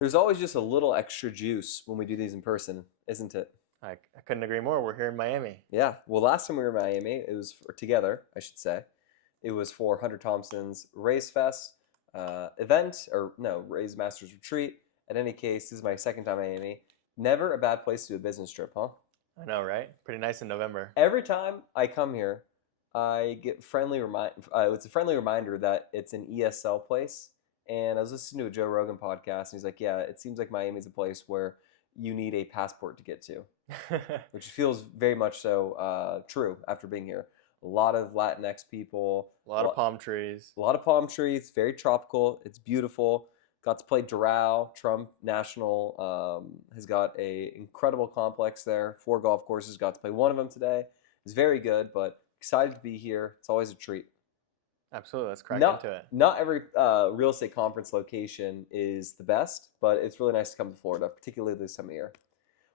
There's always just a little extra juice when we do these in person, isn't it? I couldn't agree more. We're here in Miami. Yeah. Well, last time we were in Miami, it was together, I should say. It was for Hunter Thompson's Race Fest event, or no, Raise Masters Retreat. In any case, this is my second time in Miami. Never a bad place to do a business trip, huh? I know, right? Pretty nice in November. Every time I come here, I get it's a friendly reminder that it's an ESL place. And I was listening to a Joe Rogan podcast, and he's like, "Yeah, it seems like Miami's a place where you need a passport to get to," which feels very much so true after being here. A lot of Latinx people, A lot of palm trees. a lot of palm trees, very tropical. It's beautiful. Got to play Doral. Trump National has got a incredible complex there. 4 golf courses. Got to play one of them today. It's very good, but excited to be here. It's always a treat. Absolutely. Let's crack Not into it. not every real estate conference location is the best, but it's really nice to come to Florida, particularly this time of year.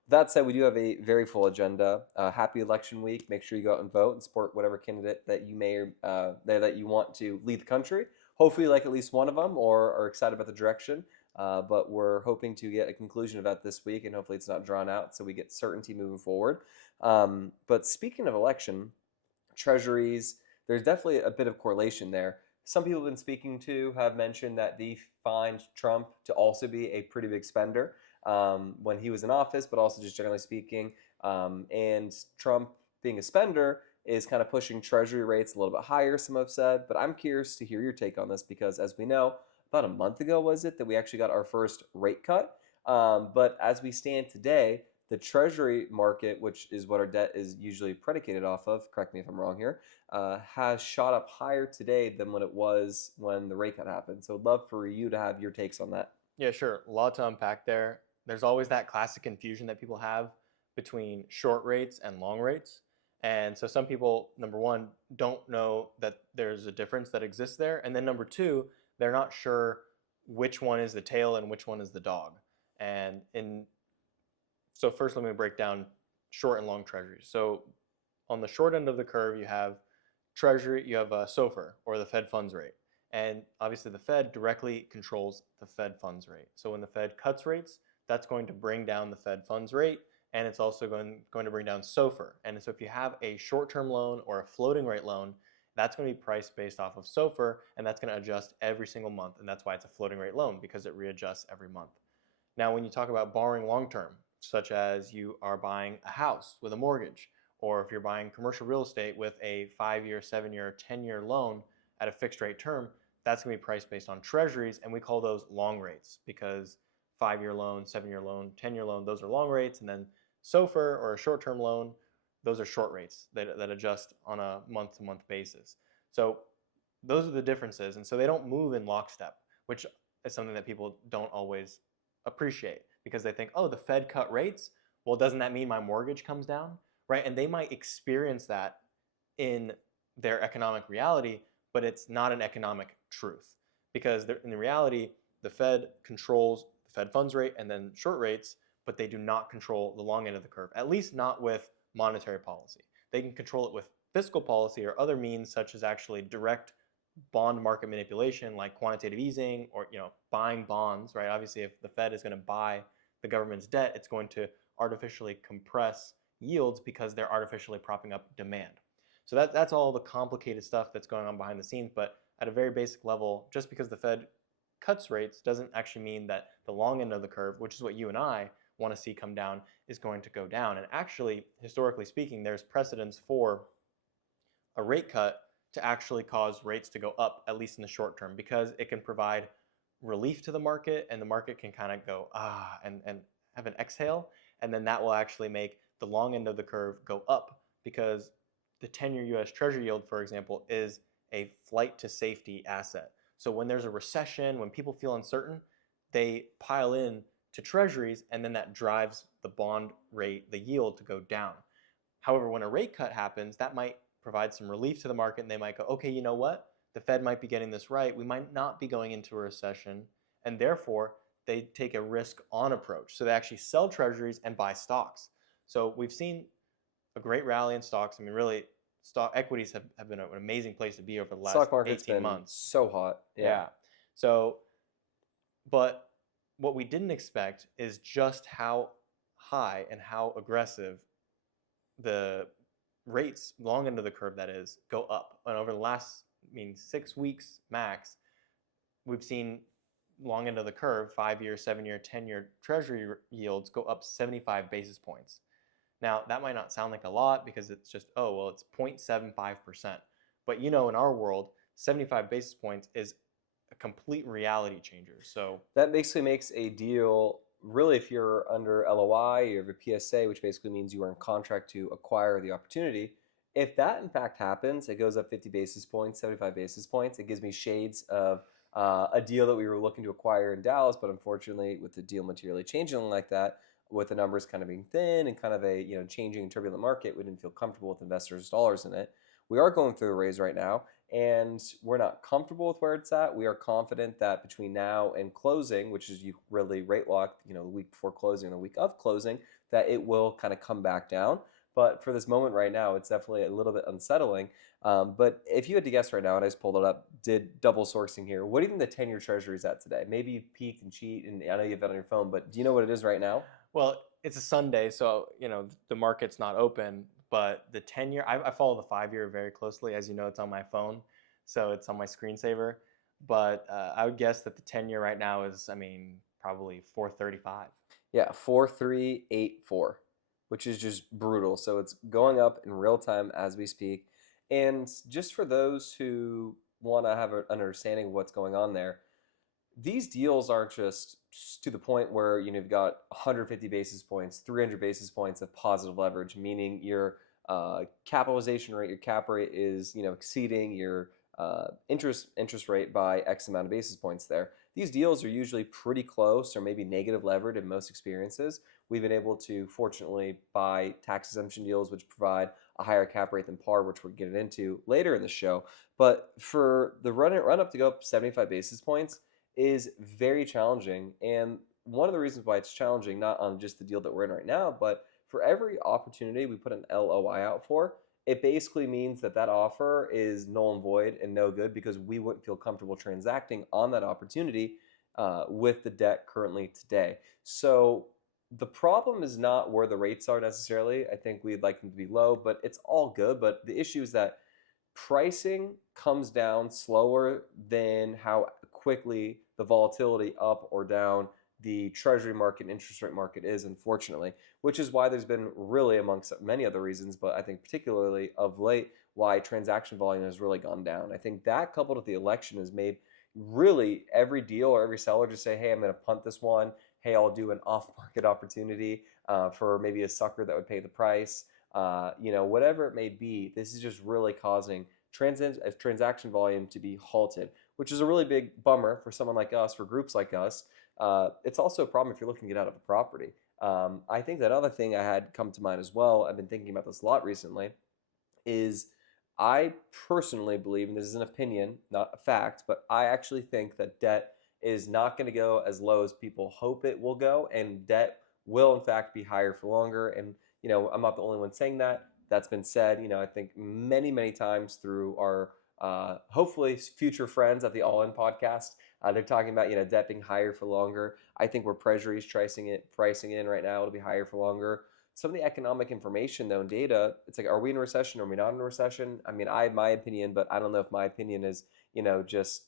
With that said, we do have a very full agenda. Happy election week. Make sure you go out and vote and support whatever candidate that you may that you want to lead the country. Hopefully, you like at least one of them or are excited about the direction. But we're hoping to get a conclusion of that this week, and hopefully, it's not drawn out, so we get certainty moving forward. But speaking of election, treasuries, there's definitely a bit of correlation there. Some people have been speaking to have mentioned that they find Trump to also be a pretty big spender when he was in office, but also just generally speaking. And Trump being a spender is kind of pushing treasury rates a little bit higher, some have said. But I'm curious to hear your take on this because, as we know, about a month ago was it that we actually got our first rate cut. But as we stand today, the treasury market, which is what our debt is usually predicated off of, correct me if I'm wrong here, has shot up higher today than what it was when the rate cut happened. So I'd love for you to have your takes on that. Yeah, sure. A lot to unpack there. There's always that classic confusion that people have between short rates and long rates. And so some people, number one, don't know that there's a difference that exists there. And then number two, they're not sure which one is the tail and which one is the dog. And so first let me break down short and long treasuries. So on the short end of the curve, you have treasury, you have SOFR, or the Fed funds rate. And obviously the Fed directly controls the Fed funds rate. So when the Fed cuts rates, that's going to bring down the Fed funds rate, and it's also going to bring down SOFR. And so if you have a short-term loan or a floating rate loan, that's going to be priced based off of SOFR, and that's going to adjust every single month. And that's why it's a floating rate loan, because it readjusts every month. Now, when you talk about borrowing long-term, such as you are buying a house with a mortgage, or if you're buying commercial real estate with a 5-year, 7-year, 10-year loan at a fixed rate term, that's going to be priced based on treasuries, and we call those long rates because 5-year loan, 7-year loan, 10-year loan, those are long rates, and then SOFR or a short-term loan, those are short rates that adjust on a month-to-month basis. So those are the differences, and so they don't move in lockstep, which is something that people don't always appreciate because they think, oh, the Fed cut rates, well, doesn't that mean my mortgage comes down, right? And they might experience that in their economic reality, but it's not an economic truth because in the reality, the Fed controls the Fed funds rate and then short rates, but they do not control the long end of the curve, at least not with monetary policy. They can control it with fiscal policy or other means such as actually direct bond market manipulation like quantitative easing or buying bonds, right? Obviously, if the Fed is going to buy the government's debt, it's going to artificially compress yields because they're artificially propping up demand. So that's all the complicated stuff that's going on behind the scenes. But at a very basic level, just because the Fed cuts rates doesn't actually mean that the long end of the curve, which is what you and I want to see come down, is going to go down. And actually, historically speaking, there's precedence for a rate cut to actually cause rates to go up, at least in the short term, because it can provide relief to the market and the market can kind of go, and have an exhale. And then that will actually make the long end of the curve go up because the 10-year US Treasury yield, for example, is a flight to safety asset. So when there's a recession, when people feel uncertain, they pile in to treasuries and then that drives the bond rate, the yield to go down. However, when a rate cut happens, that might provide some relief to the market and they might go, okay, you know what? The Fed might be getting this right. We might not be going into a recession, and therefore they take a risk on approach. So they actually sell treasuries and buy stocks. So we've seen a great rally in stocks. I mean, really, stock equities have been an amazing place to be over the last Stock market's 18 been months. so hot. Yeah. So, but what we didn't expect is just how high and how aggressive the rates, long end of the curve that is, go up. And over the last, 6 weeks max, we've seen long end of the curve, 5-year, 7-year, 10-year Treasury yields go up 75 basis points. Now, that might not sound like a lot because it's just, oh, well, it's 0.75%. But in our world, 75 basis points is a complete reality changer. So That basically makes a deal, really, if you're under LOI, you have a PSA, which basically means you are in contract to acquire the opportunity. If that in fact happens, it goes up 50 basis points, 75 basis points. It gives me shades of a deal that we were looking to acquire in Dallas, but unfortunately, with the deal materially changing like that, with the numbers kind of being thin and kind of a changing and turbulent market, we didn't feel comfortable with investors' dollars in it. We are going through a raise right now, and we're not comfortable with where it's at. We are confident that between now and closing, which is you really rate lock, the week before closing, the week of closing, that it will kind of come back down. But for this moment right now, it's definitely a little bit unsettling. But if you had to guess right now, and I just pulled it up, did double sourcing here, what do you think the 10-year Treasury is at today? Maybe you peek and cheat, and I know you have it on your phone, but do you know what it is right now? well, it's a Sunday, so the market's not open. But the 10-year, I follow the 5-year very closely. As you know, it's on my phone, so it's on my screensaver. But I would guess that the 10-year right now is, probably 435. Yeah, 4384, which is just brutal. So it's going up in real time as we speak. And just for those who want to have an understanding of what's going on there, these deals aren't just to the point where you've got 150 basis points, 300 basis points of positive leverage, meaning your capitalization rate, your cap rate is exceeding your interest rate by X amount of basis points there. These deals are usually pretty close or maybe negative levered in most experiences. We've been able to fortunately buy tax exemption deals which provide a higher cap rate than par, which we're getting into later in the show. But for the run up to go up 75 basis points is very challenging. And one of the reasons why it's challenging, not on just the deal that we're in right now, but for every opportunity we put an LOI out for, it basically means that that offer is null and void and no good because we wouldn't feel comfortable transacting on that opportunity with the debt currently today. So the problem is not where the rates are necessarily. I think we'd like them to be low, but it's all good. But the issue is that pricing comes down slower than how quickly the volatility up or down the treasury market and interest rate market is, unfortunately, which is why there's been really, amongst many other reasons, but I think particularly of late, why transaction volume has really gone down. I think that coupled with the election has made really every deal or every seller just say, hey, I'm going to punt this one. Hey, I'll do an off-market opportunity for maybe a sucker that would pay the price. Whatever it may be, this is just really causing transaction volume to be halted, which is a really big bummer for someone like us, for groups like us. It's also a problem if you're looking to get out of a property. I think that other thing I had come to mind as well, I've been thinking about this a lot recently, is I personally believe, and this is an opinion, not a fact, but I actually think that debt is not going to go as low as people hope it will go, and debt will in fact be higher for longer. And I'm not the only one saying that. That's been said, I think many, many times through our hopefully future friends at the All In podcast. They're talking about debt being higher for longer. I think where Treasury is pricing in right now, it'll be higher for longer. Some of the economic information though and data, it's like, are we in a recession? Are we not in a recession? I have my opinion, but I don't know if my opinion is just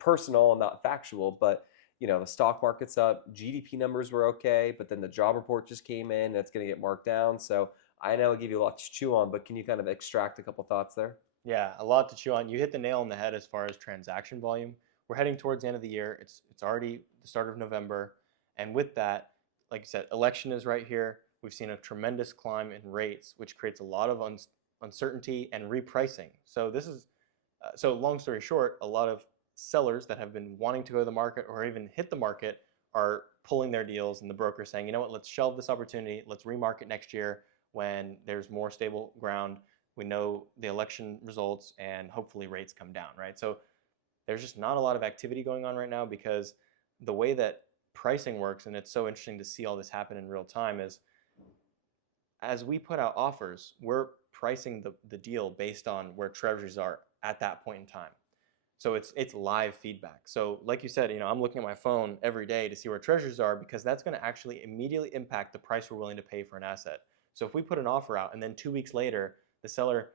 personal and not factual. But the stock market's up, GDP numbers were okay, but then the job report just came in, that's going to get marked down. So I know I give you a lot to chew on, but can you kind of extract a couple thoughts there? Yeah, a lot to chew on. You hit the nail on the head as far as transaction volume. We're heading towards the end of the year. It's already the start of November, and with that, like you said, election is right here. We've seen a tremendous climb in rates, which creates a lot of uncertainty and repricing. So this is so long story short, a lot of sellers that have been wanting to go to the market or even hit the market are pulling their deals, and the broker saying, you know what, let's shelve this opportunity. Let's remarket next year when there's more stable ground. We know the election results and hopefully rates come down, right? So there's just not a lot of activity going on right now because the way that pricing works, and it's so interesting to see all this happen in real time, is as we put out offers, we're pricing the deal based on where treasuries are at that point in time. So it's live feedback. So like you said, I'm looking at my phone every day to see where treasuries are because that's going to actually immediately impact the price we're willing to pay for an asset. So if we put an offer out and then 2 weeks later the seller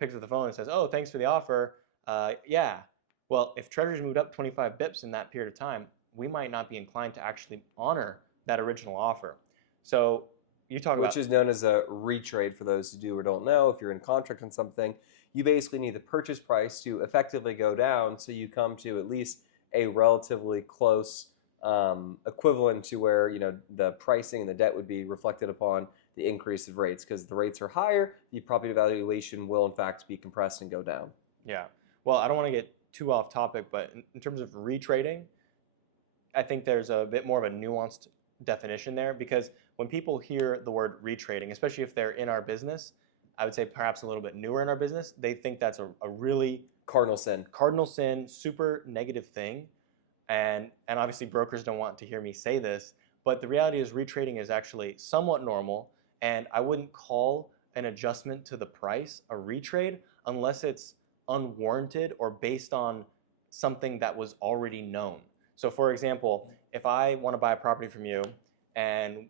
picks up the phone and says, "Oh, thanks for the offer." Yeah. Well, if treasuries moved up 25 bips in that period of time, we might not be inclined to actually honor that original offer. So you talk Which about is known as a retrade for those who do or don't know. If you're in contract on something, you basically need the purchase price to effectively go down so you come to at least a relatively close equivalent to where the pricing and the debt would be reflected upon the increase of rates. Because the rates are higher, the property valuation will in fact be compressed and go down. Yeah. Well, I don't want to get too off topic, but in terms of retrading, I think there's a bit more of a nuanced definition there because when people hear the word retrading, especially if they're in our business, I would say perhaps a little bit newer in our business, they think that's a really Cardinal sin, super negative thing. And obviously brokers don't want to hear me say this, but the reality is retrading is actually somewhat normal, and I wouldn't call an adjustment to the price a retrade unless it's unwarranted or based on something that was already known. So for example, if I want to buy a property from you and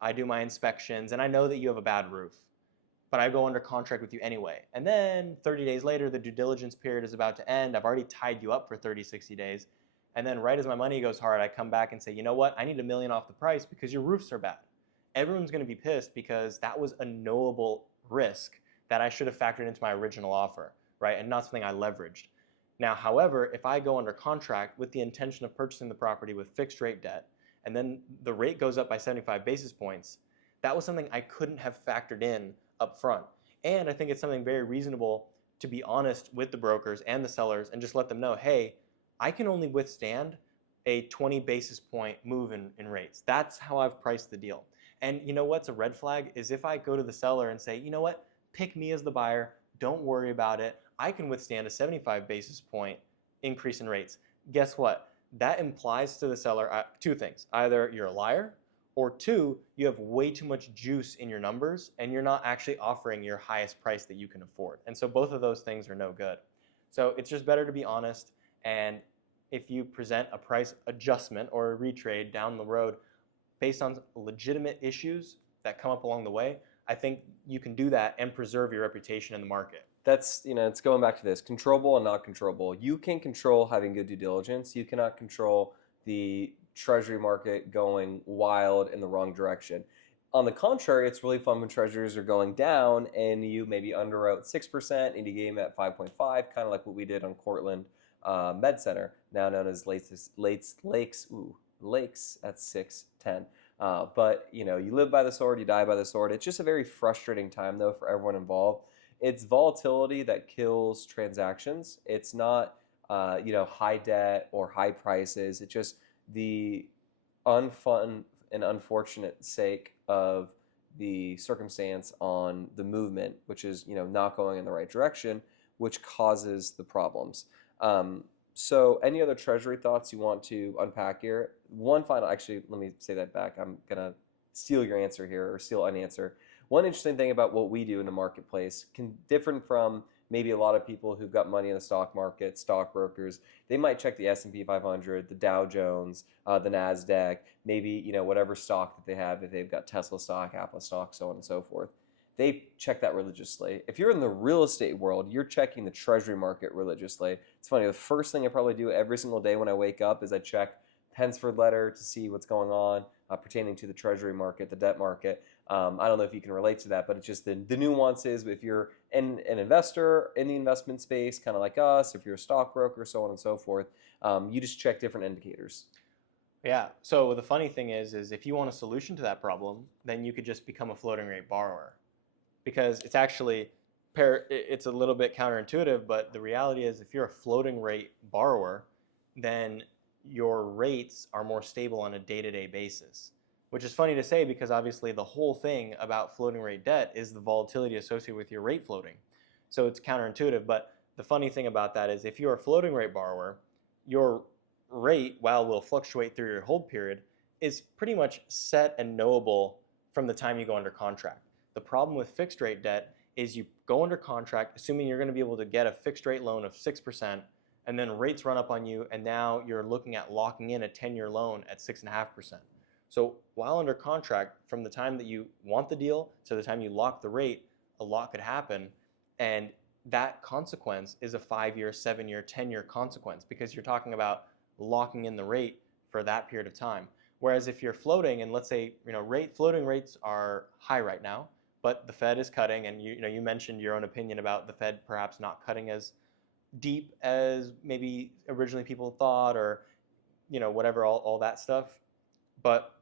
I do my inspections and I know that you have a bad roof, but I go under contract with you anyway. And then 30 days later, the due diligence period is about to end. I've already tied you up for 30, 60 days. And then right as my money goes hard, I come back and say, you know what? I need $1 million off the price because your roofs are bad. Everyone's going to be pissed because that was a knowable risk that I should have factored into my original offer, right? And not something I leveraged. Now, however, if I go under contract with the intention of purchasing the property with fixed rate debt, and then the rate goes up by 75 basis points, that was something I couldn't have factored in up front. And I think it's something very reasonable to be honest with the brokers and the sellers and just let them know, hey, I can only withstand a 20 basis point move in rates. That's how I've priced the deal. And you know what's a red flag is if I go to the seller and say, you know what, pick me as the buyer, don't worry about it. I can withstand a 75 basis point increase in rates. Guess what? That implies to the seller two things. Either you're a liar, or two, you have way too much juice in your numbers and you're not actually offering your highest price that you can afford. And so both of those things are no good. So it's just better to be honest. And if you present a price adjustment or a retrade down the road based on legitimate issues that come up along the way, I think you can do that and preserve your reputation in the market. That's, it's going back to this, controllable and not controllable. You can control having good due diligence. You cannot control the treasury market going wild in the wrong direction. On the contrary, it's really fun when treasuries are going down and you maybe underwrote 6% and you game at 5.5, kind of like what we did on Cortland Med Center, now known as Lakes at 610. But you live by the sword, you die by the sword. It's just a very frustrating time though for everyone involved. It's volatility that kills transactions. It's not high debt or high prices. It's just the unfun and unfortunate sake of the circumstance on the movement, which is not going in the right direction, which causes the problems. So any other treasury thoughts you want to unpack here? One final, actually, let me say that back. I'm gonna steal your answer here, or steal an answer. One interesting thing about what we do in the marketplace can differ from maybe a lot of people who've got money in the stock market, stockbrokers. They might check the S&P 500, the Dow Jones, the NASDAQ, maybe whatever stock that they have. If they've got Tesla stock, Apple stock, so on and so forth. They check that religiously. If you're in the real estate world, you're checking the treasury market religiously. It's funny, the first thing I probably do every single day when I wake up is I check Pensford letter to see what's going on pertaining to the treasury market, the debt market. I don't know if you can relate to that, but it's just the nuances. If you're an investor in the investment space, kind of like us, if you're a stockbroker, so on and so forth, you just check different indicators. Yeah. So the funny thing is if you want a solution to that problem, then you could just become a floating rate borrower, because it's actually it's a little bit counterintuitive, but the reality is if you're a floating rate borrower, then your rates are more stable on a day-to-day basis. Which is funny to say because obviously the whole thing about floating rate debt is the volatility associated with your rate floating. So it's counterintuitive, but the funny thing about that is if you're a floating rate borrower, your rate, while will fluctuate through your hold period, is pretty much set and knowable from the time you go under contract. The problem with fixed rate debt is you go under contract assuming you're going to be able to get a fixed rate loan of 6%, and then rates run up on you, and now you're looking at locking in a 10-year loan at 6.5%. So while under contract, from the time that you want the deal to the time you lock the rate, a lot could happen, and that consequence is a 5-year, 7-year, 10-year consequence, because you're talking about locking in the rate for that period of time. Whereas if you're floating, and let's say floating rates are high right now, but the Fed is cutting, and you mentioned your own opinion about the Fed perhaps not cutting as deep as maybe originally people thought, or whatever, all that stuff. But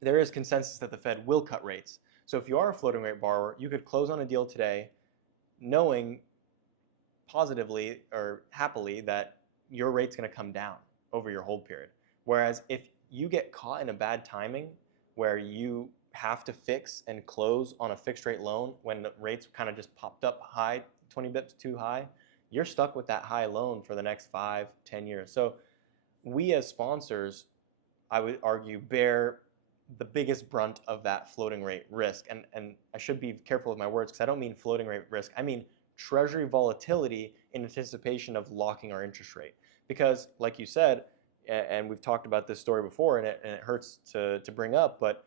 there is consensus that the Fed will cut rates. So if you are a floating rate borrower, you could close on a deal today knowing positively or happily that your rate's going to come down over your hold period. Whereas if you get caught in a bad timing where you have to fix and close on a fixed rate loan when the rates kind of just popped up high, 20 bips too high, you're stuck with that high loan for the next 5, 10 years. So we as sponsors, I would argue, bear the biggest brunt of that floating rate risk. And I should be careful with my words, because I don't mean floating rate risk. I mean Treasury volatility in anticipation of locking our interest rate. Because like you said, and we've talked about this story before, and it hurts to bring up, but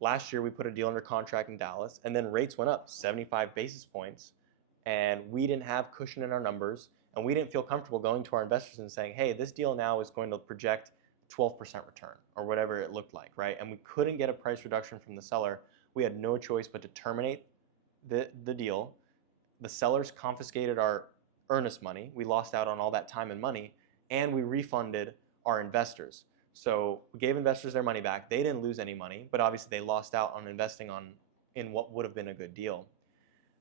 last year we put a deal under contract in Dallas, and then rates went up 75 basis points, and we didn't have cushion in our numbers, and we didn't feel comfortable going to our investors and saying, hey, this deal now is going to project 12% return, or whatever it looked like, right? And we couldn't get a price reduction from the seller. We had no choice but to terminate the deal. The sellers confiscated our earnest money. We lost out on all that time and money, and we refunded our investors. So we gave investors their money back. They didn't lose any money, but obviously they lost out on investing in what would have been a good deal.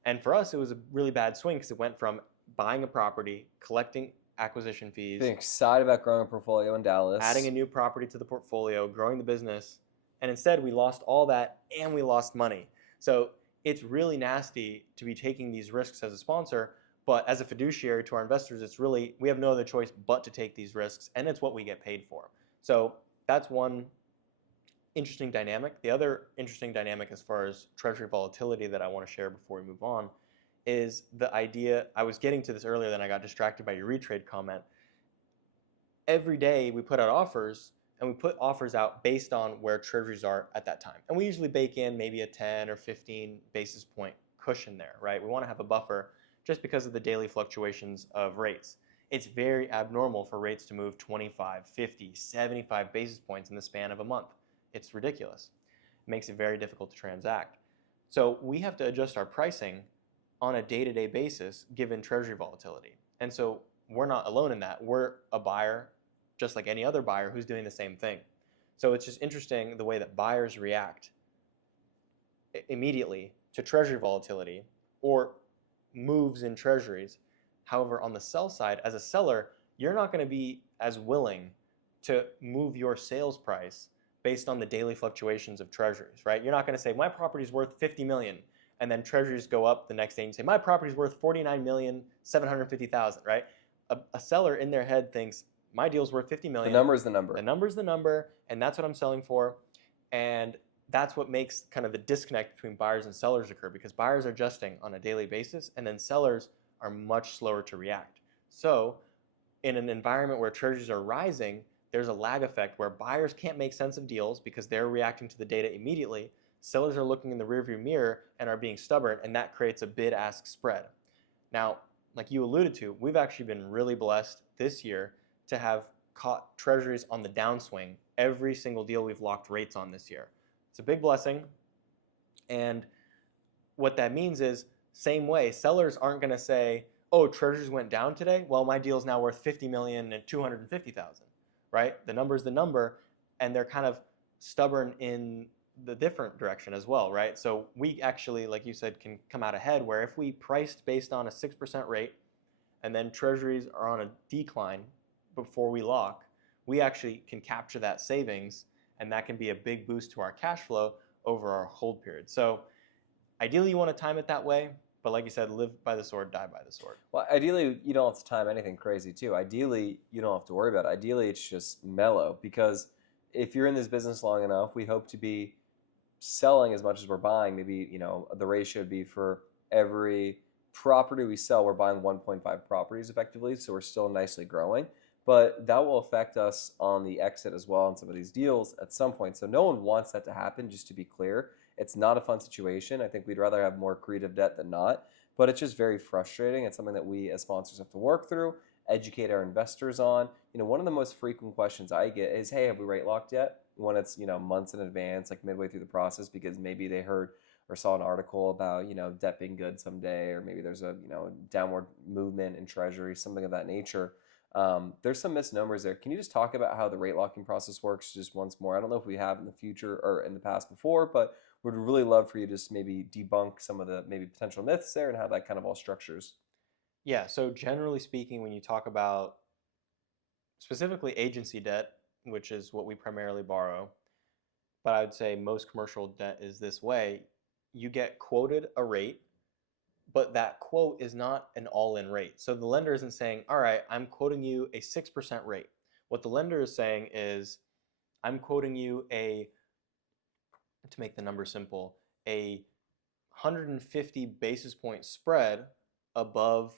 And for us, it was a really bad swing, because it went from buying a property, collecting acquisition fees, Being excited about growing a portfolio in Dallas, adding a new property to the portfolio, growing the business, and instead we lost all that and we lost money. So it's really nasty to be taking these risks as a sponsor, but as a fiduciary to our investors, we have no other choice but to take these risks, and it's what we get paid for. So that's one interesting dynamic. The other interesting dynamic as far as Treasury volatility that I want to share before we move on is the idea, I was getting to this earlier, then I got distracted by your Retrade comment. Every day we put out offers, and we put offers out based on where Treasuries are at that time. And we usually bake in maybe a 10 or 15 basis point cushion there, right? We want to have a buffer just because of the daily fluctuations of rates. It's very abnormal for rates to move 25, 50, 75 basis points in the span of a month. It's ridiculous. It makes it very difficult to transact. So we have to adjust our pricing on a day-to-day basis given Treasury volatility. And so we're not alone in that. We're a buyer just like any other buyer who's doing the same thing. So it's just interesting the way that buyers react immediately to Treasury volatility or moves in Treasuries. However, on the sell side, as a seller, you're not going to be as willing to move your sales price based on the daily fluctuations of Treasuries, right? You're not going to say, my property's worth $50 million, and then Treasuries go up the next day and you say, my property's worth $49,750,000, right? A seller in their head thinks, my deal's worth $50 million. The number is the number. The number's the number, and that's what I'm selling for. And that's what makes kind of the disconnect between buyers and sellers occur, because buyers are adjusting on a daily basis, and then sellers are much slower to react. So in an environment where Treasuries are rising, there's a lag effect where buyers can't make sense of deals because they're reacting to the data immediately. Sellers are looking in the rearview mirror and are being stubborn, and that creates a bid-ask spread. Now, like you alluded to, we've actually been really blessed this year to have caught Treasuries on the downswing every single deal we've locked rates on this year. It's a big blessing, and what that means is, same way, sellers aren't going to say, oh, Treasuries went down today, well, my deal's now worth $50,250,000, right? The number's the number, and they're kind of stubborn in the different direction as well, right? So we actually, like you said, can come out ahead, where if we priced based on a 6% rate and then Treasuries are on a decline before we lock, we actually can capture that savings, and that can be a big boost to our cash flow over our hold period. So ideally you want to time it that way, but like you said, live by the sword, die by the sword. Well, ideally, you don't have to time anything crazy too. Ideally, you don't have to worry about it. Ideally, it's just mellow, because if you're in this business long enough, we hope to be selling as much as we're buying. Maybe, the ratio would be for every property we sell, we're buying 1.5 properties effectively, so we're still nicely growing. But that will affect us on the exit as well in some of these deals at some point. So no one wants that to happen, just to be clear. It's not a fun situation. I think we'd rather have more creative debt than not, but it's just very frustrating. It's something that we as sponsors have to work through, educate our investors on. One of the most frequent questions I get is, hey, have we rate locked yet? When it's, months in advance, like midway through the process, because maybe they heard or saw an article about, debt being good someday, or maybe there's a, downward movement in Treasury, something of that nature. There's some misnomers there. Can you just talk about how the rate locking process works just once more? I don't know if we have in the future or in the past before, but would really love for you to just maybe debunk some of the maybe potential myths there and how that kind of all structures. Yeah, so generally speaking, when you talk about specifically agency debt, which is what we primarily borrow, but I would say most commercial debt is this way. You get quoted a rate, but that quote is not an all-in rate. So the lender isn't saying, all right, I'm quoting you a 6% rate. What the lender is saying is, I'm quoting you to make the number simple, a 150 basis point spread above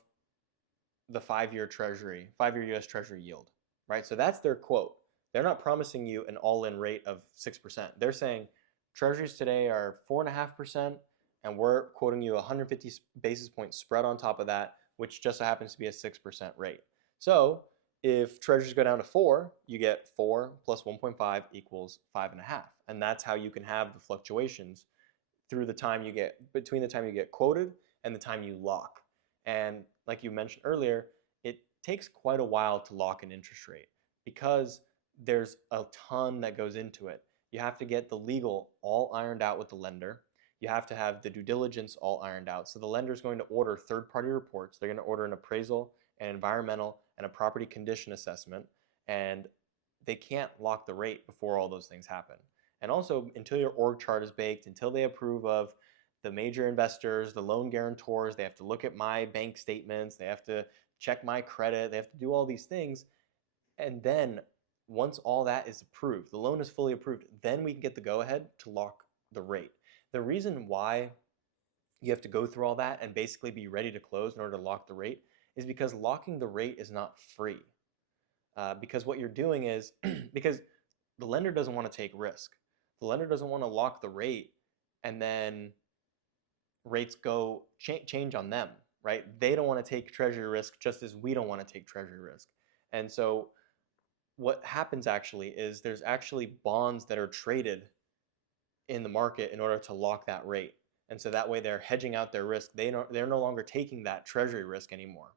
the 5-year Treasury, 5-year US Treasury yield, right? So that's their quote. They're not promising you an all-in rate of 6%. They're saying Treasuries today are 4.5%, and we're quoting you a 150 basis point spread on top of that, which just so happens to be a 6% rate. So if Treasuries go down to 4, you get 4 plus 1.5 equals 5.5. And that's how you can have the fluctuations through the time you get, between the time you get quoted and the time you lock. And like you mentioned earlier, it takes quite a while to lock an interest rate because there's a ton that goes into it. You have to get the legal all ironed out with the lender. You have to have the due diligence all ironed out. So the lender is going to order third-party reports. They're going to order an appraisal, an environmental, and a property condition assessment. And they can't lock the rate before all those things happen. And also, until your org chart is baked, until they approve of the major investors, the loan guarantors, they have to look at my bank statements, they have to check my credit, they have to do all these things. And then once all that is approved, the loan is fully approved, then we can get the go-ahead to lock the rate. The reason why you have to go through all that and basically be ready to close in order to lock the rate is because locking the rate is not free. Because what you're doing is, because the lender doesn't want to take risk. The lender doesn't want to lock the rate and then rates go change on them, right? They don't want to take treasury risk just as we don't want to take treasury risk. And so what happens actually is there's actually bonds that are traded in the market in order to lock that rate. And so that way they're hedging out their risk. They're no longer taking that treasury risk anymore.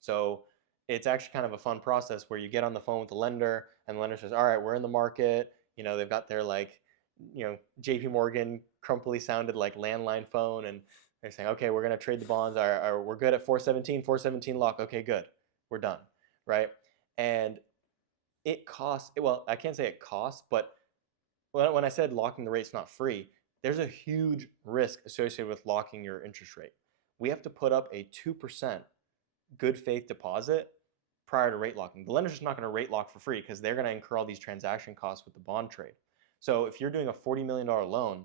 So it's actually kind of a fun process where you get on the phone with the lender and the lender says, all right, we're in the market. They've got their JP Morgan crumply sounded like landline phone, and they're saying, okay, we're going to trade the bonds. We're good at 417 lock. Okay, good. We're done, right? And it costs, well, I can't say it costs, but when I said locking the rate's not free, there's a huge risk associated with locking your interest rate. We have to put up a 2% good faith deposit prior to rate locking. The lender's just not going to rate lock for free because they're going to incur all these transaction costs with the bond trade. So if you're doing a $40 million loan,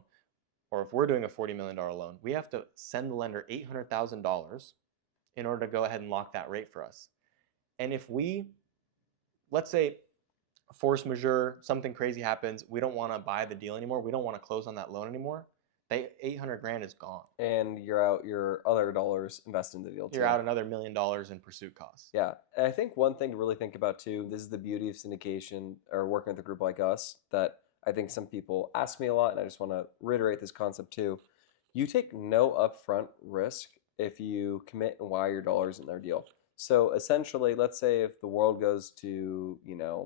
or if we're doing a $40 million loan, we have to send the lender $800,000 in order to go ahead and lock that rate for us. And if we, let's say, force majeure, something crazy happens, we don't want to buy the deal anymore, we don't want to close on that loan anymore, that 800 grand is gone. And you're out your other dollars invested in the deal too. You're out another $1 million in pursuit costs. Yeah. And I think one thing to really think about too, this is the beauty of syndication or working with a group like us, that I think some people ask me a lot, and I just want to reiterate this concept too. You take no upfront risk if you commit and wire your dollars in their deal. So essentially, let's say if the world goes to,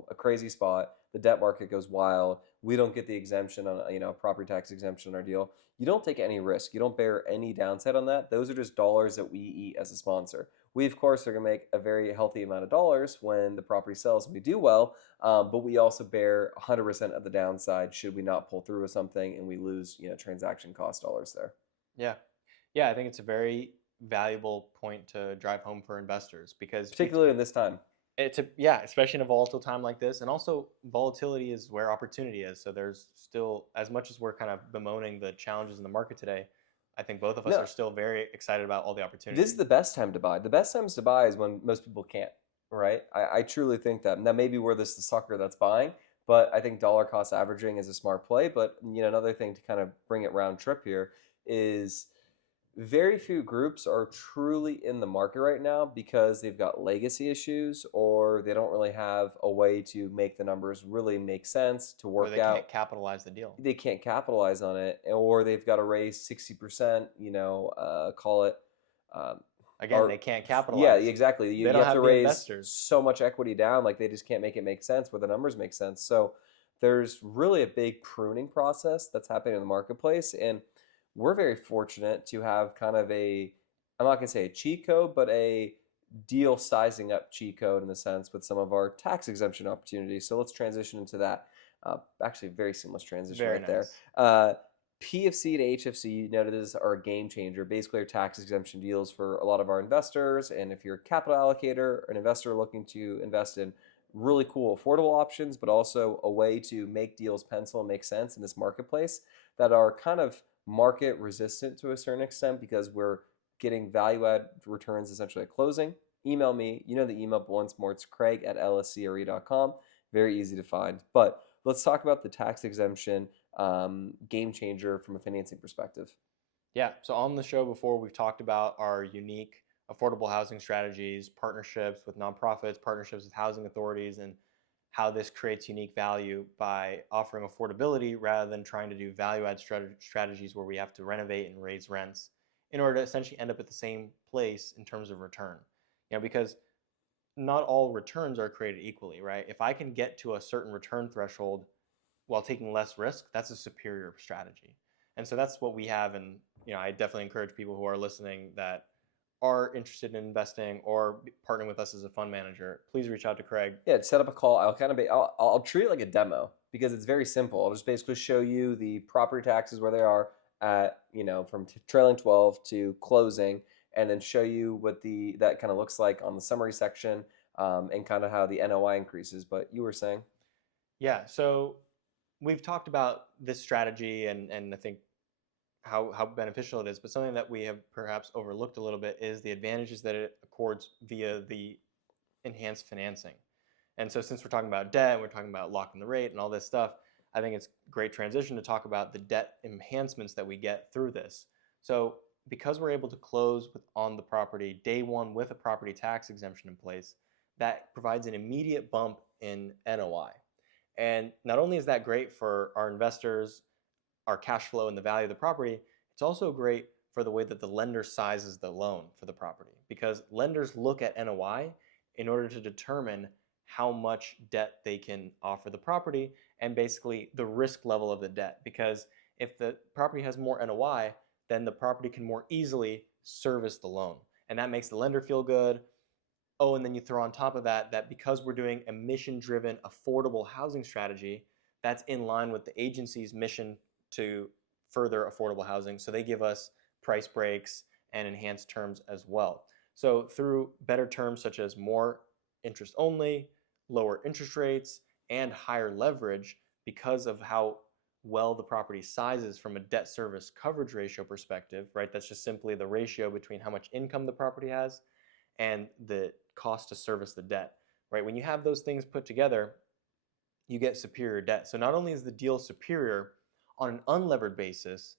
a crazy spot, the debt market goes wild, we don't get the exemption on, property tax exemption on our deal. You don't take any risk. You don't bear any downside on that. Those are just dollars that we eat as a sponsor. We, of course, are going to make a very healthy amount of dollars when the property sells and we do well, but we also bear 100% of the downside should we not pull through with something and we lose, transaction cost dollars there. Yeah. Yeah, I think it's a very valuable point to drive home for investors because particularly in this time. Especially in a volatile time like this. And also volatility is where opportunity is. So there's still, as much as we're kind of bemoaning the challenges in the market today, I think both of us No, are still very excited about all the this opportunities. is the best time to buy. The best times to buy is when most people can't, right? I truly think that. Now, maybe we're the sucker that's buying, but I think dollar cost averaging is a smart play. But another thing to kind of bring it round trip here is very few groups are truly in the market right now because they've got legacy issues or they don't really have a way to make the numbers really make sense to Or work they out. can't capitalize the deal. They can't capitalize on it, or they've got to raise 60%, call it. Um, Again, or they can't yeah, capitalize. exactly. You They don't have to have the raise investors. so much equity down, like they just can't make it make sense where the numbers make sense. So there's really a big pruning process that's happening in the marketplace, and we're very fortunate to have kind of I'm not gonna say a cheat code, but a deal sizing up cheat code in the sense with some of our tax exemption opportunities. So let's transition into that. Actually, very seamless transition Very right there. nice. PFC to HFC notices are a game changer. Basically, are tax exemption deals for a lot of our investors. And if you're a capital allocator, an investor looking to invest in really cool, affordable options, but also a way to make deals pencil and make sense in this marketplace that are kind of market resistant to a certain extent because we're getting value add returns essentially at closing. Email me. You know the email, but once more, it's craig@lscre.com. Very easy to find. But let's talk about the tax exemption game changer from a financing perspective. Yeah, so on the show before, we've talked about our unique affordable housing strategies, partnerships with nonprofits, partnerships with housing authorities, and how this creates unique value by offering affordability rather than trying to do value add strategies where we have to renovate and raise rents in order to essentially end up at the same place in terms of return. Because not all returns are created equally, right? If I can get to a certain return threshold while taking less risk, that's a superior strategy. And so that's what we have. And I definitely encourage people who are listening that are interested in investing or partnering with us as a fund manager, please reach out to Craig. Yeah, set up a call. I'll treat it like a demo because it's very simple. I'll just basically show you the property taxes where they are at from trailing 12 to closing, and then show you what that kind of looks like on the summary section, and kind of how the NOI increases. But you were saying? Yeah, so we've talked about this strategy and I think how beneficial it is, but something that we have perhaps overlooked a little bit is the advantages that it accords via the enhanced financing. And so since we're talking about debt and we're talking about locking the rate and all this stuff, I think it's a great transition to talk about the debt enhancements that we get through this. So because we're able to close on the property day one with a property tax exemption in place, that provides an immediate bump in NOI. And not only is that great for our investors, our cash flow and the value of the property, it's also great for the way that the lender sizes the loan for the property, because lenders look at NOI in order to determine how much debt they can offer the property and basically the risk level of the debt. Because if the property has more NOI, then the property can more easily service the loan. And that makes the lender feel good. Oh, and then you throw on top of that because we're doing a mission-driven, affordable housing strategy, that's in line with the agency's mission to further affordable housing. So they give us price breaks and enhanced terms as well. So through better terms such as more interest only, lower interest rates, and higher leverage, because of how well the property sizes from a debt service coverage ratio perspective, right? That's just simply the ratio between how much income the property has and the cost to service the debt, right? When you have those things put together, you get superior debt. So not only is the deal superior on an unlevered basis,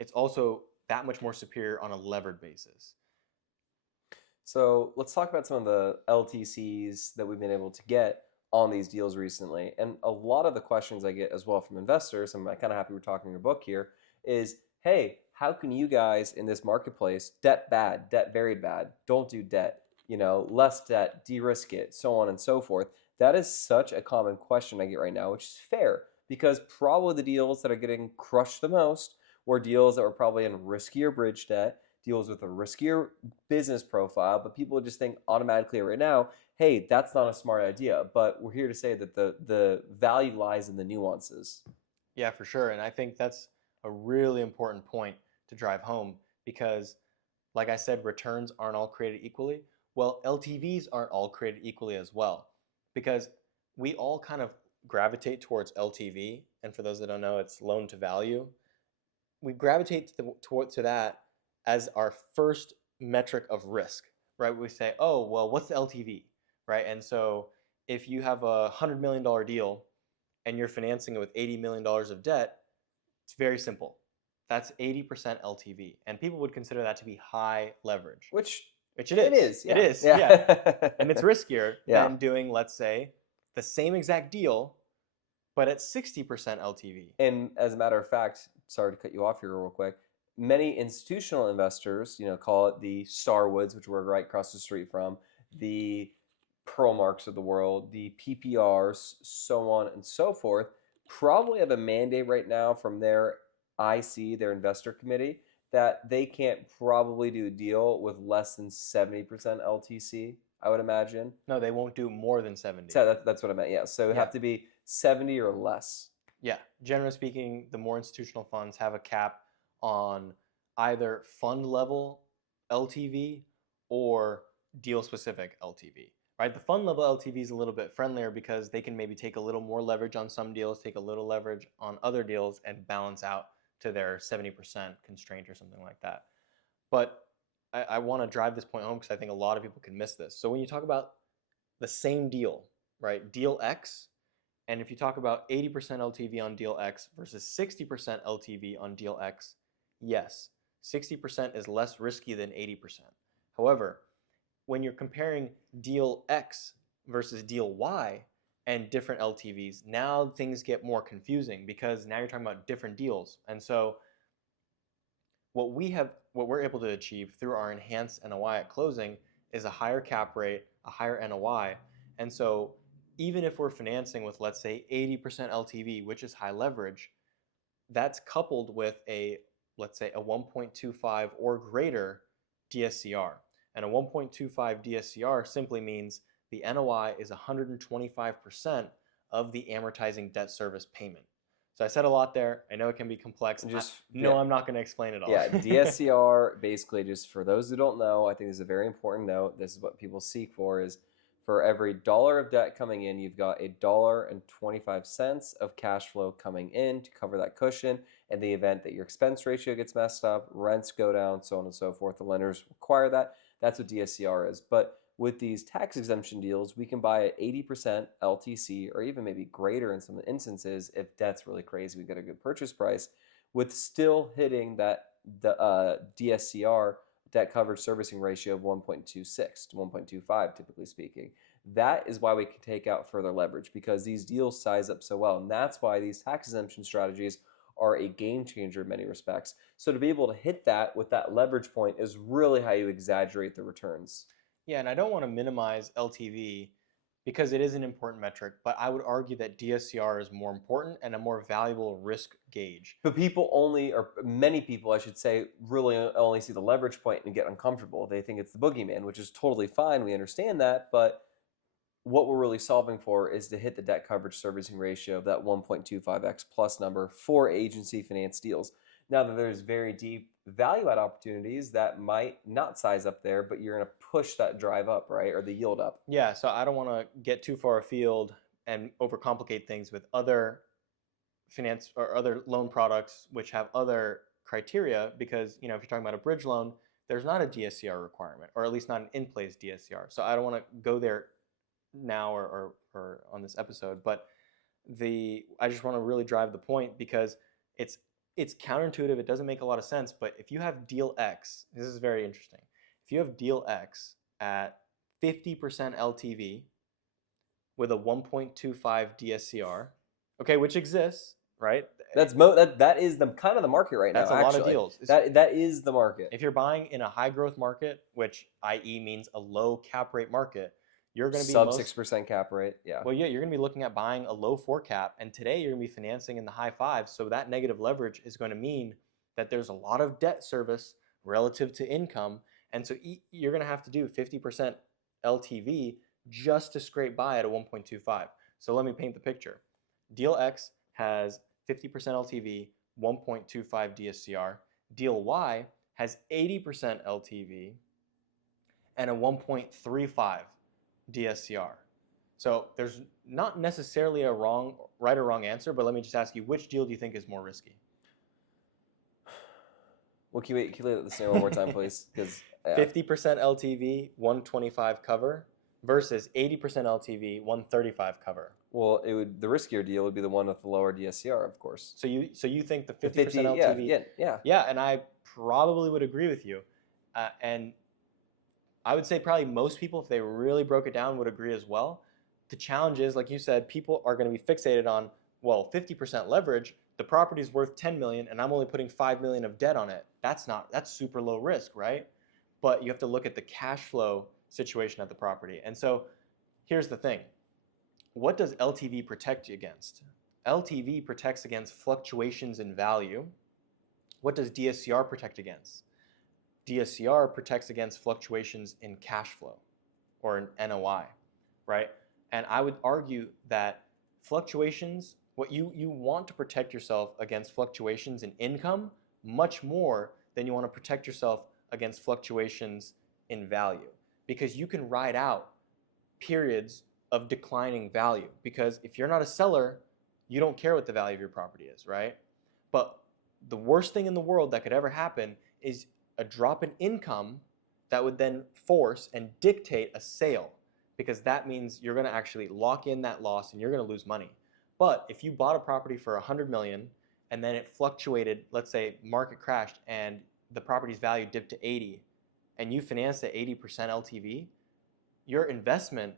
it's also that much more superior on a levered basis. So let's talk about some of the LTCs that we've been able to get on these deals recently. And a lot of the questions I get as well from investors, and I'm kind of happy we're talking your book here, is, hey, how can you guys in this marketplace, debt bad, debt very bad, don't do debt, less debt, de-risk it, so on and so forth. That is such a common question I get right now, which is fair because probably the deals that are getting crushed the most were deals that were probably in riskier bridge debt, deals with a riskier business profile, but people just think automatically right now, hey, that's not a smart idea. But we're here to say that the value lies in the nuances. Yeah, for sure. And I think that's a really important point to drive home because, like I said, returns aren't all created equally. Well, LTVs aren't all created equally as well because we all kind of gravitate towards LTV. And for those that don't know, it's loan to value. we gravitate to that as our first metric of risk, right? We say, oh, well, what's the LTV, right? And so if you have a $100 million deal and you're financing it with $80 million of debt, it's very simple. That's 80% LTV. And people would consider that to be high leverage. Which it is. Yeah. It is, Yeah. yeah. And it's riskier Yeah. than doing, let's say, the same exact deal, but at 60% LTV. And as a matter of fact, sorry to cut you off here real quick, many institutional investors, call it the Starwoods, which we're right across the street from, the Pearlmarks of the world, the PPRs, so on and so forth, probably have a mandate right now from their IC, their investor committee, that they can't probably do a deal with less than 70% LTC, I would imagine. No, they won't do more than 70. So that's what I meant, yeah. So it would have to be 70 or less. Yeah, generally speaking, the more institutional funds have a cap on either fund level LTV or deal specific LTV, right? The fund level LTV is a little bit friendlier because they can maybe take a little more leverage on some deals, take a little leverage on other deals, and balance out to their 70% constraint or something like that. But I want to drive this point home because I think a lot of people can miss this. So when you talk about the same deal, right, deal X, and if you talk about 80% LTV on deal X versus 60% LTV on deal X, yes, 60% is less risky than 80%. However, when you're comparing deal X versus deal Y and different LTVs, now things get more confusing because now you're talking about different deals. And so what we're able to achieve through our enhanced NOI at closing is a higher cap rate, a higher NOI. And so even if we're financing with, let's say, 80% LTV, which is high leverage, that's coupled with let's say, a 1.25 or greater DSCR. And a 1.25 DSCR simply means the NOI is 125% of the amortizing debt service payment. So I said a lot there. I know it can be complex. I'm not going to explain it all. Yeah, DSCR, basically, just for those who don't know, I think this is a very important note. This is what people seek for, is for every dollar of debt coming in, you've got $1.25 of cash flow coming in to cover that cushion. In the event that your expense ratio gets messed up, rents go down, so on and so forth, the lenders require that. That's what DSCR is. But with these tax exemption deals, we can buy at 80% LTC or even maybe greater in some instances if debt's really crazy. We get a good purchase price with still hitting the DSCR, debt coverage servicing ratio, of 1.26 to 1.25, typically speaking. That is why we can take out further leverage, because these deals size up so well. And that's why these tax exemption strategies are a game changer in many respects. So to be able to hit that with that leverage point is really how you exaggerate the returns. Yeah, and I don't want to minimize LTV because it is an important metric, but I would argue that DSCR is more important and a more valuable risk gauge. But many people, I should say, really only see the leverage point and get uncomfortable. They think it's the boogeyman, which is totally fine. We understand that, but what we're really solving for is to hit the debt coverage servicing ratio of that 1.25x plus number for agency finance deals. Now that there's very deep value add opportunities that might not size up there, but you're going to push that drive up, right? Or the yield up. Yeah, so I don't want to get too far afield and overcomplicate things with other finance or other loan products which have other criteria, because if you're talking about a bridge loan, there's not a DSCR requirement, or at least not an in-place DSCR. So I don't want to go there now or on this episode, but I just want to really drive the point because it's counterintuitive. It doesn't make a lot of sense, but if you have deal X, this is very interesting. If you have deal X at 50% LTV with a 1.25 DSCR, okay, which exists, right? That is the kind of the market right now. That's a lot of deals. That is the market. If you're buying in a high growth market, which i.e. means a low cap rate market, you're going to be sub 6% cap rate. Yeah. Well, yeah, you're going to be looking at buying a low 4 cap, and today you're going to be financing in the high 5s. So that negative leverage is going to mean that there's a lot of debt service relative to income, and so you're going to have to do 50% LTV just to scrape by at a 1.25. So let me paint the picture. Deal X has 50% LTV, 1.25 DSCR. Deal Y has 80% LTV and a 1.35 DSCR. So there's not necessarily a right or wrong answer, but let me just ask you, which deal do you think is more risky? Well, can you listen one more time, please? Because 50% LTV, 125 cover versus 80% LTV, 135 cover. well, the riskier deal would be the one with the lower DSCR, of course. So you think the The 50% LTV? yeah. And I probably would agree with you. And I would say probably most people, if they really broke it down, would agree as well. The challenge is, like you said, people are going to be fixated on, well, 50% leverage, the property's worth 10 million and I'm only putting 5 million of debt on it. That's super low risk, right? But you have to look at the cash flow situation at the property. And so here's the thing. What does LTV protect you against? LTV protects against fluctuations in value. What does DSCR protect against? DSCR protects against fluctuations in cash flow or in NOI, right? And I would argue that fluctuations, what you want to protect yourself against fluctuations in income much more than you want to protect yourself against fluctuations in value, because you can ride out periods of declining value, because if you're not a seller, you don't care what the value of your property is, right? But the worst thing in the world that could ever happen is a drop in income that would then force and dictate a sale, because that means you're going to actually lock in that loss and you're going to lose money. But if you bought a property for 100 million and then it fluctuated, let's say market crashed and the property's value dipped to 80 and you financed at 80% LTV, your investment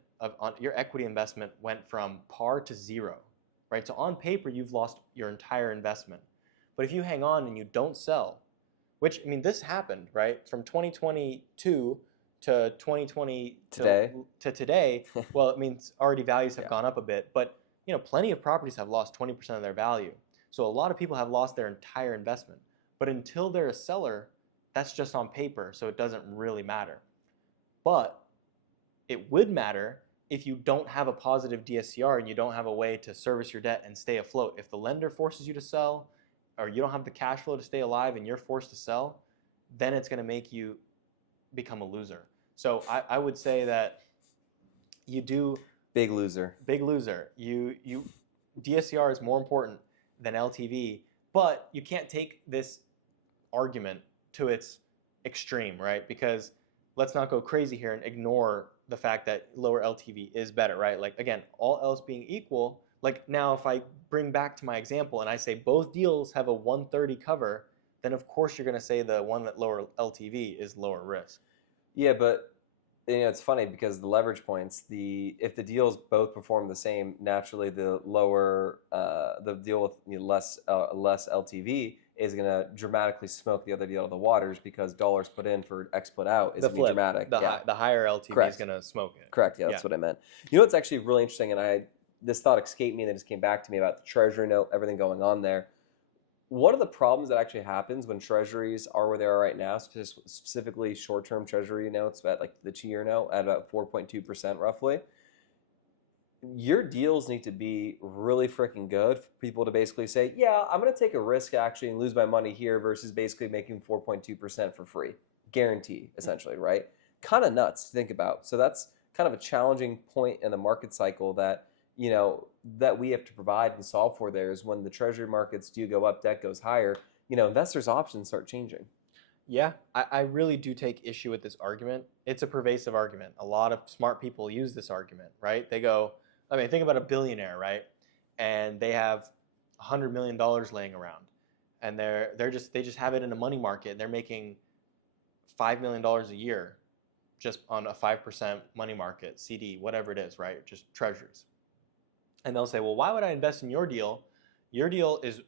your equity investment went from par to zero, right? So on paper, you've lost your entire investment. But if you hang on and you don't sell, which, I mean, this happened, right? From 2022 to 2020 Today. to today, well, it means already values have gone up a bit, but plenty of properties have lost 20% of their value. So a lot of people have lost their entire investment. But until they're a seller, that's just on paper, so it doesn't really matter. But it would matter if you don't have a positive DSCR and you don't have a way to service your debt and stay afloat. If the lender forces you to sell, or you don't have the cash flow to stay alive and you're forced to sell, then it's going to make you become a loser. So I would say that you do... Big loser. Big loser. DSCR is more important than LTV, but you can't take this argument to its extreme, right? Because let's not go crazy here and ignore the fact that lower LTV is better, right? Like, again, all else being equal, like now if I bring back to my example and I say both deals have a 130 cover, then of course you're going to say the one that lower LTV is lower risk. Yeah, but it's funny because the leverage points, if the deals both perform the same, naturally the lower the deal with less LTV is going to dramatically smoke the other deal out of the waters, because dollars put in for X put out is going to be dramatic. The higher LTV is going to smoke it. Correct. Yeah, that's what I meant. What's actually really interesting, and this thought escaped me and it just came back to me about the Treasury note, everything going on there. One of the problems that actually happens when Treasuries are where they are right now, specifically short-term Treasury notes at like the 2-year note at about 4.2% roughly, your deals need to be really freaking good for people to basically say, yeah, I'm going to take a risk actually and lose my money here versus basically making 4.2% for free. Guarantee, essentially, right? Kind of nuts to think about. So that's kind of a challenging point in the market cycle that, that we have to provide and solve for there, is when the Treasury markets do go up, debt goes higher, investors' options start changing. Yeah, I really do take issue with this argument. It's a pervasive argument. A lot of smart people use this argument, right? They go, think about a billionaire, right? And they have $100 million laying around, and they just have it in a money market. They're making $5 million a year just on a 5% money market, CD, whatever it is, right? Just treasuries. And they'll say, well, why would I invest in your deal? Your deal is,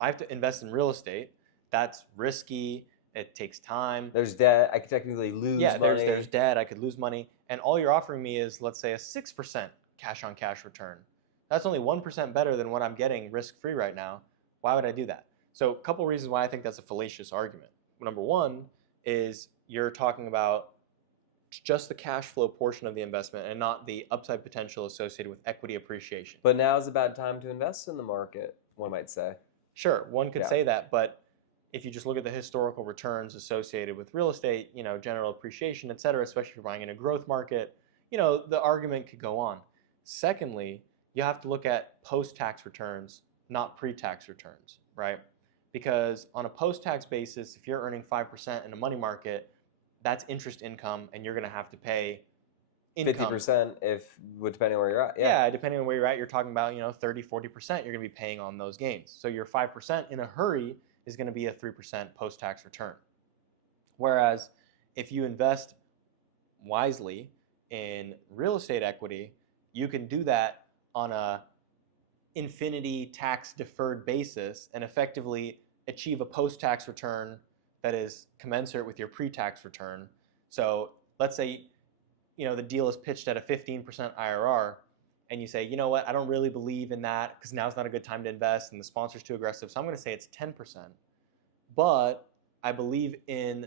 I have to invest in real estate. That's risky. It takes time. There's debt. I could technically lose money. Yeah, there's debt. I could lose money. And all you're offering me is, let's say, a 6% cash-on-cash return. That's only 1% better than what I'm getting risk-free right now. Why would I do that? So a couple reasons why I think that's a fallacious argument. Number one is you're talking about just the cash flow portion of the investment and not the upside potential associated with equity appreciation. But now's a bad time to invest in the market, one might say. Sure, one could say that, but if you just look at the historical returns associated with real estate, general appreciation, et cetera, especially if you're buying in a growth market, the argument could go on. Secondly, you have to look at post-tax returns, not pre-tax returns, right? because on a post-tax basis, if you're earning 5% in a money market, that's interest income, and you're going to have to pay income. 50% depending on where you're at. Yeah, depending on where you're at, you're talking about 30, 40% you're going to be paying on those gains. So your 5% in a hurry is going to be a 3% post-tax return. Whereas if you invest wisely in real estate equity, you can do that on a infinity tax deferred basis and effectively achieve a post-tax return that is commensurate with your pre-tax return. So let's say the deal is pitched at a 15% IRR, and you say, you know what, I don't really believe in that because now's not a good time to invest and the sponsor's too aggressive, so I'm going to say it's 10%. But I believe in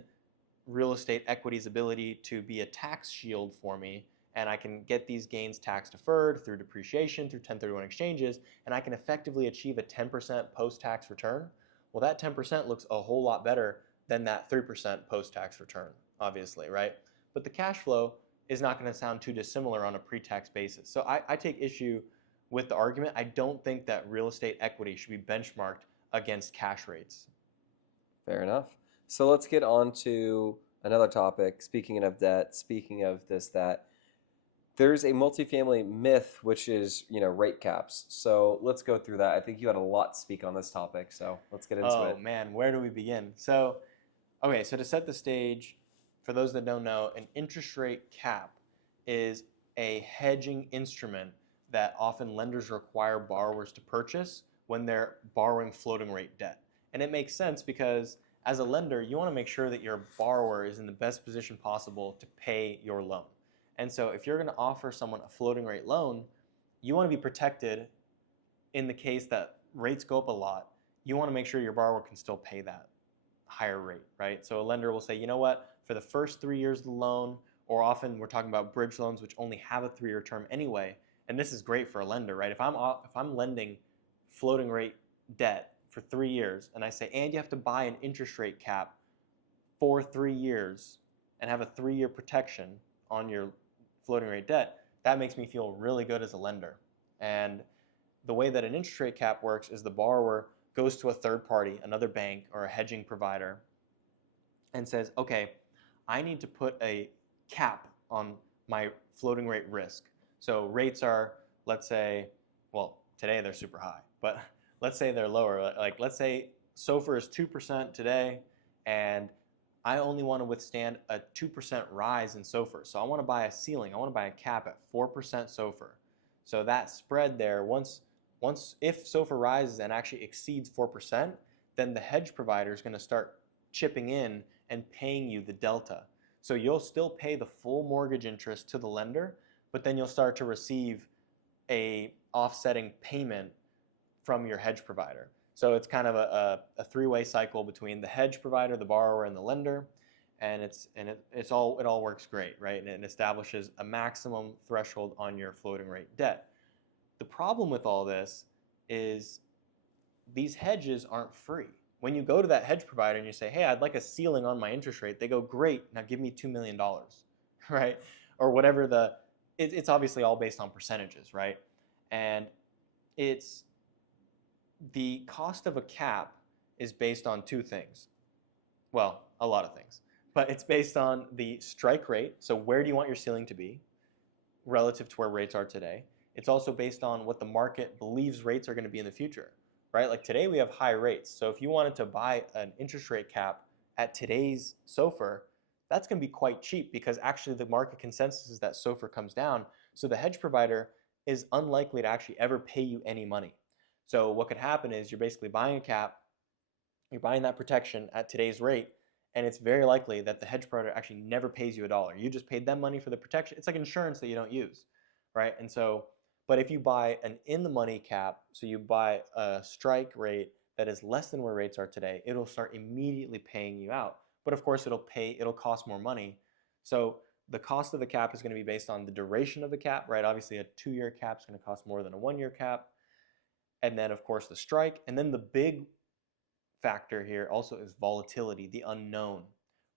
real estate equity's ability to be a tax shield for me, and I can get these gains tax deferred through depreciation, through 1031 exchanges, and I can effectively achieve a 10% post-tax return. Well, that 10% looks a whole lot better than that 3% post-tax return, obviously, right? But the cash flow is not going to sound too dissimilar on a pre-tax basis. So I take issue with the argument. I don't think that real estate equity should be benchmarked against cash rates. Fair enough. So let's get on to another topic. Speaking of debt, speaking of this, that, there's a multifamily myth, which is, rate caps. So let's go through that. I think you had a lot to speak on this topic, so let's get into it. Oh man, where do we begin? So to set the stage, for those that don't know, an interest rate cap is a hedging instrument that often lenders require borrowers to purchase when they're borrowing floating rate debt. And it makes sense because as a lender, you want to make sure that your borrower is in the best position possible to pay your loan. And so if you're going to offer someone a floating rate loan, you want to be protected in the case that rates go up a lot. You want to make sure your borrower can still pay that higher rate, right? So a lender will say, you know what, for the first 3 years of the loan, or often we're talking about bridge loans, which only have a 3-year term anyway, and this is great for a lender, right? If I'm lending floating rate debt for 3 years, and I say, and you have to buy an interest rate cap for 3 years and have a 3-year protection on your floating rate debt, that makes me feel really good as a lender. And the way that an interest rate cap works is the borrower goes to a third party, another bank or a hedging provider, and says, okay, I need to put a cap on my floating rate risk. So rates are, let's say, well, today they're super high, but let's say they're lower. Like, let's say SOFR is 2% today, and I only want to withstand a 2% rise in SOFR. So I want to buy a ceiling. I want to buy a cap at 4% SOFR. So that spread there, if SOFR rises and actually exceeds 4%, then the hedge provider is going to start chipping in and paying you the delta. So you'll still pay the full mortgage interest to the lender, but then you'll start to receive a offsetting payment from your hedge provider. So it's kind of a three-way cycle between the hedge provider, the borrower, and the lender, and it all works great, right? And it establishes a maximum threshold on your floating rate debt. The problem with all this is these hedges aren't free. When you go to that hedge provider and you say, hey, I'd like a ceiling on my interest rate, they go, great, now give me $2 million, right? Or whatever it's obviously all based on percentages, right? And the cost of a cap is based on two things. Well, a lot of things. But it's based on the strike rate, so where do you want your ceiling to be relative to where rates are today. It's also based on what the market believes rates are going to be in the future, right? Like today we have high rates. So if you wanted to buy an interest rate cap at today's SOFR, that's going to be quite cheap because actually the market consensus is that SOFR comes down. So the hedge provider is unlikely to actually ever pay you any money. So what could happen is you're basically buying a cap, you're buying that protection at today's rate, and it's very likely that the hedge provider actually never pays you a dollar. You just paid them money for the protection. It's like insurance that you don't use, right? And so, but if you buy an in-the-money cap, so you buy a strike rate that is less than where rates are today, it'll start immediately paying you out. But of course, it'll cost more money. So the cost of the cap is going to be based on the duration of the cap, right? Obviously, a 2-year cap is going to cost more than a 1-year cap. And then, of course, the strike. And then the big factor here also is volatility, the unknown,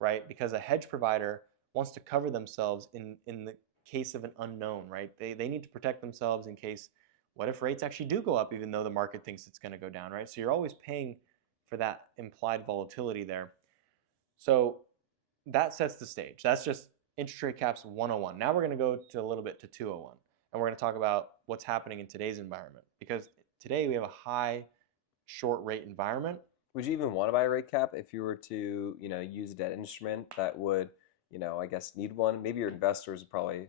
right? Because a hedge provider wants to cover themselves in the case of an unknown, right? They need to protect themselves in case, what if rates actually do go up even though the market thinks it's going to go down, right? So you're always paying for that implied volatility there. So that sets the stage. That's just interest rate caps 101. Now we're going to go to a little bit to 201, and we're going to talk about what's happening in today's environment, because today we have a high short rate environment. Would you even want to buy a rate cap if you were to, use a debt instrument that would, I guess need one? Maybe your investors would probably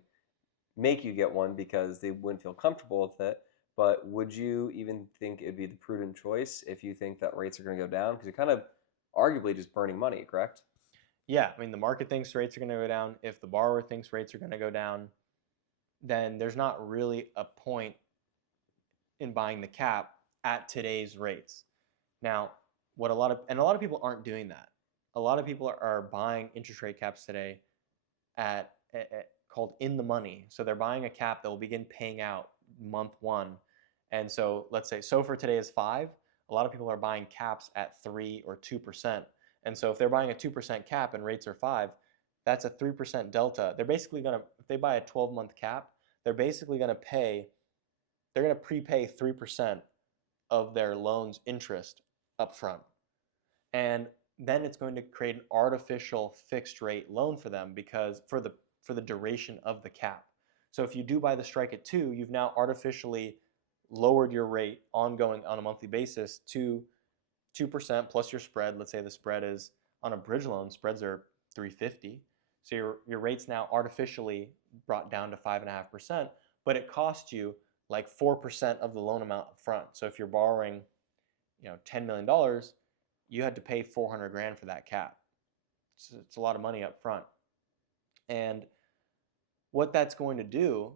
make you get one because they wouldn't feel comfortable with it. But would you even think it'd be the prudent choice if you think that rates are going to go down? Because you're kind of arguably just burning money, correct? Yeah, I mean, the market thinks rates are going to go down. If the borrower thinks rates are going to go down, then there's not really a point in buying the cap at today's rates. Now, a lot of people aren't doing that. A lot of people are buying interest rate caps today at called in the money. So they're buying a cap that will begin paying out month one. And so let's say SOFR today is 5. A lot of people are buying caps at 3 or 2%. And so if they're buying a 2% cap and rates are 5, that's a 3% delta. They're basically going to, if they buy a 12-month cap, they're basically going to prepay 3% of their loan's interest up front. And then it's going to create an artificial fixed rate loan for them because for the duration of the cap. So if you do buy the strike at 2, you've now artificially lowered your rate ongoing on a monthly basis to 2% plus your spread. Let's say the spread is on a bridge loan, spreads are 350. So your rate's now artificially brought down to 5.5%, but it costs you like 4% of the loan amount up front. So if you're borrowing, $10 million, you had to pay 400 grand for that cap. So it's a lot of money up front. And what that's going to do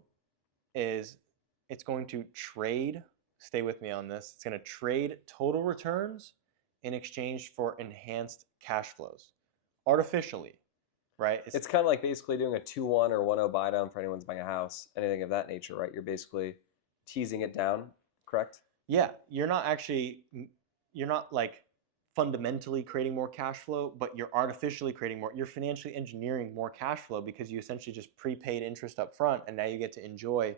is it's going to trade, stay with me on this, it's going to trade total returns in exchange for enhanced cash flows artificially, right? It's kind of like basically doing a 2-1 or 1-0 buy down for anyone's buying a house, anything of that nature, right? You're basically teasing it down, correct? Yeah, you're not like fundamentally creating more cash flow, but you're artificially creating more. You're financially engineering more cash flow because you essentially just prepaid interest up front, and now you get to enjoy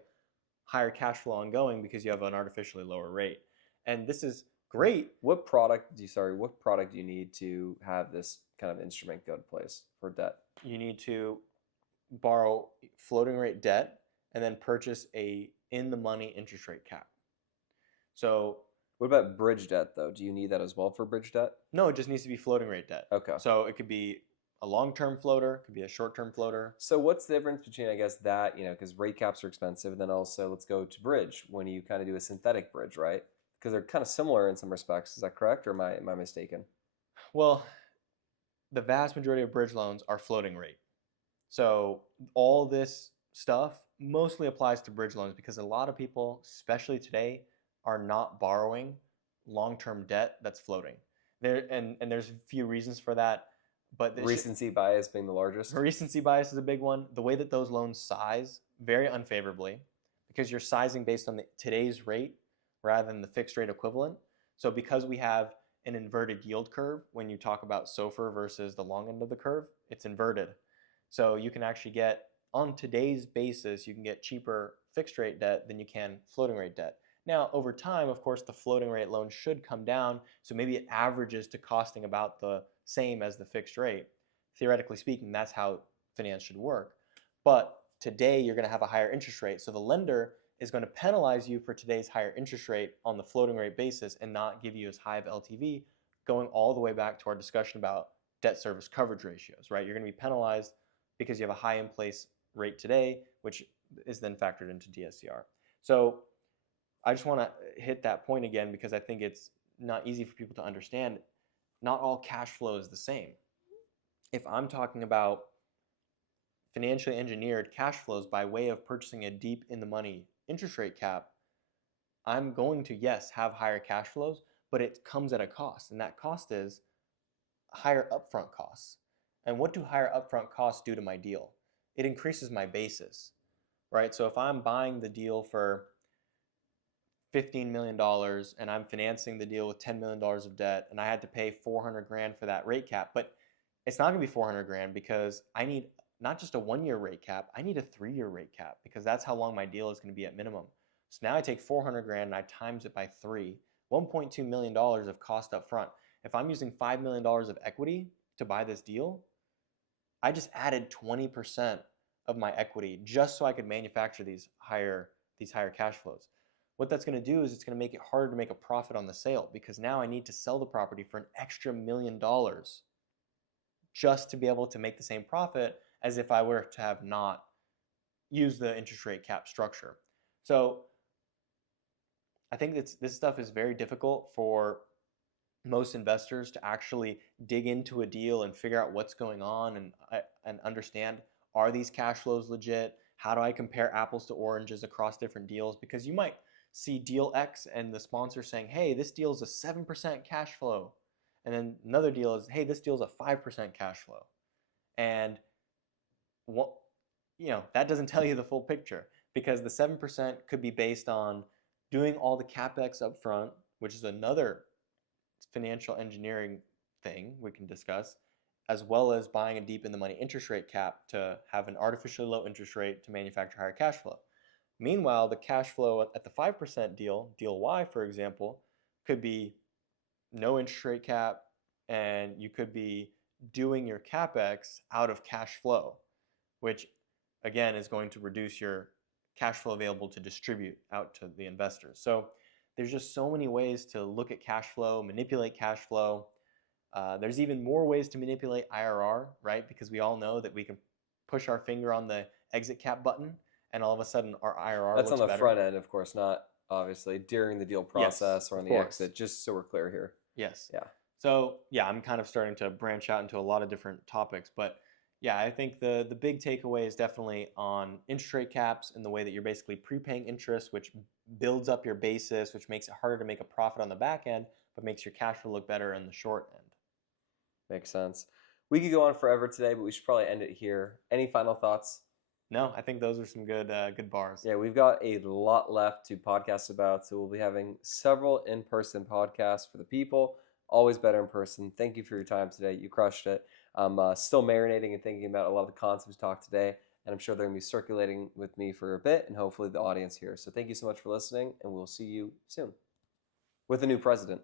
higher cash flow ongoing because you have an artificially lower rate. And this is great. What product do you need to have this kind of instrument go to place for debt? You need to borrow floating rate debt and then purchase a in the money interest rate cap. So what about bridge debt though? Do you need that as well for bridge debt? No, it just needs to be floating rate debt. Okay. So it could be a long-term floater, it could be a short-term floater. So what's the difference between, I guess, that, because rate caps are expensive, and then also let's go to bridge when you kind of do a synthetic bridge, right? Because they're kind of similar in some respects. Is that correct, or am I mistaken? Well, the vast majority of bridge loans are floating rate. So all this stuff mostly applies to bridge loans because a lot of people, especially today, are not borrowing long-term debt that's floating. And there's a few reasons for that. But recency bias being the largest. Recency bias is a big one. The way that those loans size very unfavorably because you're sizing based on today's rate rather than the fixed rate equivalent. So because we have an inverted yield curve, when you talk about SOFR versus the long end of the curve, it's inverted. So you can actually get, on today's basis, you can get cheaper fixed rate debt than you can floating rate debt. Now, over time, of course, the floating rate loan should come down, so maybe it averages to costing about the same as the fixed rate. Theoretically speaking, that's how finance should work. But today, you're going to have a higher interest rate, so the lender is going to penalize you for today's higher interest rate on the floating rate basis and not give you as high of LTV, going all the way back to our discussion about debt service coverage ratios, right? You're going to be penalized because you have a high in place rate today, which is then factored into DSCR. So I just want to hit that point again because I think it's not easy for people to understand. Not all cash flow is the same. If I'm talking about financially engineered cash flows by way of purchasing a deep in the money interest rate cap, I'm going to, yes, have higher cash flows, but it comes at a cost, and that cost is higher upfront costs. And what do higher upfront costs do to my deal? It increases my basis, right? So if I'm buying the deal for $15 million and I'm financing the deal with $10 million of debt and I had to pay 400 grand for that rate cap, but it's not gonna be 400 grand because I need not just a 1-year rate cap, I need a 3-year rate cap because that's how long my deal is gonna be at minimum. So now I take 400 grand and I times it by 3, $1.2 million of cost up front. if I'm using $5 million of equity to buy this deal, I just added 20% of my equity just so I could manufacture these higher cash flows. What that's going to do is it's going to make it harder to make a profit on the sale, because now I need to sell the property for an extra $1 million just to be able to make the same profit as if I were to have not used the interest rate cap structure. So I think this stuff is very difficult for most investors to actually dig into a deal and figure out what's going on and understand, are these cash flows legit? How do I compare apples to oranges across different deals? Because you might see deal X and the sponsor saying, hey, this deal is a 7% cash flow. And then another deal is, hey, this deal is a 5% cash flow. And what, that doesn't tell you the full picture, because the 7% could be based on doing all the CapEx up front, which is another financial engineering thing we can discuss, as well as buying a deep in the money interest rate cap to have an artificially low interest rate to manufacture higher cash flow. Meanwhile, the cash flow at the 5% deal Y, for example, could be no interest rate cap, and you could be doing your CapEx out of cash flow, which again is going to reduce your cash flow available to distribute out to the investors. So there's just so many ways to look at cash flow, manipulate cash flow. There's even more ways to manipulate IRR, right? Because we all know that we can push our finger on the exit cap button and all of a sudden our IRR That's looks on the better. front end, of course, not obviously during the deal process or on the exit, just so we're clear here. Yes. Yeah. So yeah, I'm kind of starting to branch out into a lot of different topics, but yeah, I think the big takeaway is definitely on interest rate caps and the way that you're basically prepaying interest, which builds up your basis, which makes it harder to make a profit on the back end, but makes your cash flow look better in the short end. Makes sense. We could go on forever today, but we should probably end it here. Any final thoughts? No, I think those are some good bars. Yeah, we've got a lot left to podcast about, so we'll be having several in-person podcasts for the people. Always better in person. Thank you for your time today. You crushed it. I'm still marinating and thinking about a lot of the concepts talked today, and I'm sure they're going to be circulating with me for a bit, and hopefully the audience here. So thank you so much for listening, and we'll see you soon with a new president.